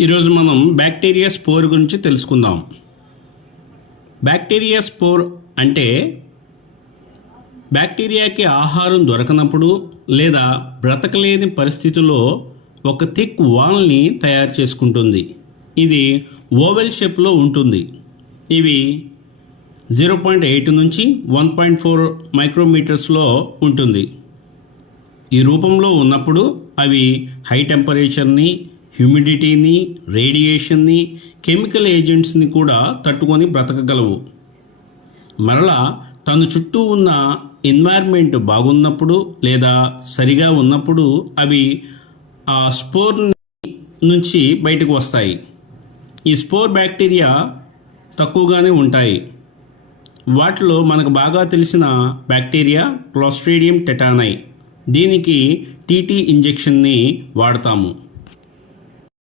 ఈరోజు మనం bacteria spore గురించి తెలుసుకుందాం. బ్యాక్టీరియా స్పోర్ అంటే బ్యాక్టీరియాకి ఆహారం దొరకనప్పుడు లేదా బ్రతకలేని పరిస్థితుల్లో ఒక థిక్ వాల్ని తయారు చేసుకుంటుంది. ఇది ఓవెల్ షేప్లో ఉంటుంది. ఇవి 0.8 నుంచి 1.4 మైక్రోమీటర్స్లో ఉంటుంది. ఈ రూపంలో ఉన్నప్పుడు అవి హై టెంపరేచర్ని, హ్యూమిడిటీని, రేడియేషన్ని, కెమికల్ ఏజెంట్స్ని కూడా తట్టుకొని బ్రతకగలవు. మరలా తన చుట్టూ ఉన్న ఎన్వైర్న్మెంట్ బాగున్నప్పుడు లేదా సరిగా ఉన్నప్పుడు అవి ఆ స్పోర్ నుంచి బయటకు వస్తాయి. ఈ స్పోర్ బ్యాక్టీరియా తక్కువగానే ఉంటాయి. వాటిలో మనకు బాగా తెలిసిన బ్యాక్టీరియా క్లోస్ట్రిడియం టెటానై. దీనికి టీటీ ఇంజెక్షన్ని వాడతాము.